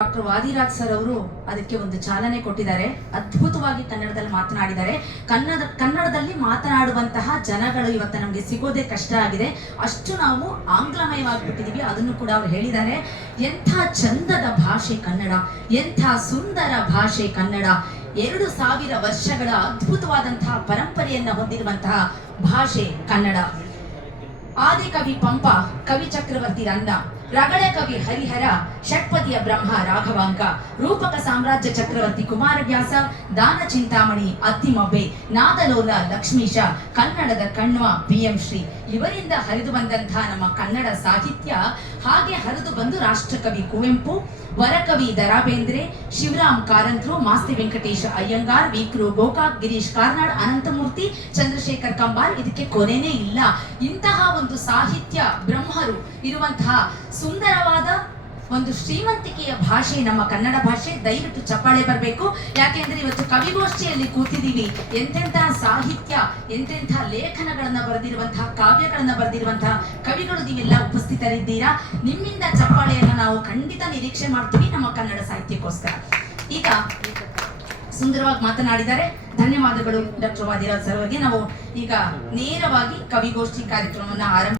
Doctor Vadiraj sir ಅವರು ಅದಕ್ಕೆ ಒಂದು ಚಾಲನೆ ಕೊಟ್ಟಿದ್ದಾರೆ. ಅದ್ಭುತವಾಗಿ ಕನ್ನಡದಲ್ಲಿ ಮಾತನಾಡಿದ್ದಾರೆ. ಕನ್ನಡದಲ್ಲಿ ಮಾತನಾಡುವಂತಹ ಜನಗಳು ಇವತ್ತು ನಮಗೆ ಸಿಗೋದೇ ಕಷ್ಟ ಆಗಿದೆ. ಅಷ್ಟು ನಾವು ಆಂಗ್ಲಮಯವಾಗಿಬಿಟ್ಟಿದೀವಿ. ಅದನ್ನು ಕೂಡ ಅವರು ಹೇಳಿದ್ದಾರೆ. ಎಂಥ ಚಂದದ ಭಾಷೆ ಕನ್ನಡ, ಎಂಥ ಸುಂದರ ಭಾಷೆ ಕನ್ನಡ. 2000 ವರ್ಷಗಳ ಅದ್ಭುತವಾದಂತಹ ಪರಂಪರೆಯನ್ನ ಹೊಂದಿರುವಂತಹ ಭಾಷೆ ಕನ್ನಡ. ಆದಿಕವಿ ಪಂಪ, ಕವಿ ಚಕ್ರವರ್ತಿ ರಂಗ, ರಗಳೆ ಕವಿ ಹರಿಹರ, ಷಟ್ಪದಿಯ ಬ್ರಹ್ಮ ರಾಘವಾಂಕ, ರೂಪಕ ಸಾಮ್ರಾಜ್ಯ ಚಕ್ರವರ್ತಿ ಕುಮಾರವ್ಯಾಸ, ದಾನ ಚಿಂತಾಮಣಿ ಅತ್ತಿಮಬ್ಬೆ, ನಾದಲೋಲ ಲಕ್ಷ್ಮೀಶ, ಕನ್ನಡದ ಕಣ್ವ PM ಶ್ರೀ ಇವರಿಂದ ಹರಿದು ಬಂದಂತಹ ನಮ್ಮ ಕನ್ನಡ ಸಾಹಿತ್ಯ ಹಾಗೆ ಹರಿದು ಬಂದು ರಾಷ್ಟ್ರಕವಿ ಕುವೆಂಪು, ವರಕವಿ ದರಾ ಬೇಂದ್ರೆ, ಶಿವರಾಮ್ ಕಾರಂತರು, ಮಾಸ್ತಿ ವೆಂಕಟೇಶ ಅಯ್ಯಂಗಾರ್, ವಿಕ್ರು ಗೋಕಾಕ್, ಗಿರೀಶ್ ಕಾರ್ನಾಡ್, ಅನಂತಮೂರ್ತಿ, ಚಂದ್ರಶೇಖರ್ ಕಂಬಾರ್, ಇದಕ್ಕೆ ಕೊನೆನೇ ಇಲ್ಲ. ಇಂತಹ ಒಂದು ಸಾಹಿತ್ಯ ಬ್ರಹ್ಮರು ಇರುವಂತಹ ಸುಂದರವಾದ ಒಂದು ಶ್ರೀಮಂತಿಕೆಯ ಭಾಷೆ ನಮ್ಮ ಕನ್ನಡ ಭಾಷೆ. ದಯವಿಟ್ಟು ಚಪ್ಪಾಳೆ ಬರಬೇಕು. ಯಾಕೆಂದ್ರೆ ಇವತ್ತು ಕವಿಗೋಷ್ಠಿಯಲ್ಲಿ ಕೂತಿದ್ದೀವಿ. ಎಂತೆಂತಹ ಸಾಹಿತ್ಯ, ಎಂತೆಂಥ ಲೇಖನಗಳನ್ನ ಬರೆದಿರುವಂತಹ, ಕಾವ್ಯಗಳನ್ನ ಬರೆದಿರುವಂತಹ ಕವಿಗಳು ನೀವೆಲ್ಲ ಉಪಸ್ಥಿತರಿದ್ದೀರಾ. ನಿಮ್ಮಿಂದ ಚಪ್ಪಾಳೆಯನ್ನು ನಾವು ಖಂಡಿತ ನಿರೀಕ್ಷೆ ಮಾಡ್ತೀವಿ ನಮ್ಮ ಕನ್ನಡ ಸಾಹಿತ್ಯಕ್ಕೋಸ್ಕರ. ಈಗ ಸುಂದರವಾಗಿ ಮಾತನಾಡಿದ್ದಾರೆ. ಧನ್ಯವಾದಗಳು ಡಾಕ್ಟರ್ ವಾದಿರಾಜ್ ಸರ್ ಅವರಿಗೆ. ನಾವು ಈಗ ನೇರವಾಗಿ ಕವಿಗೋಷ್ಠಿ ಕಾರ್ಯಕ್ರಮವನ್ನು ಆರಂಭ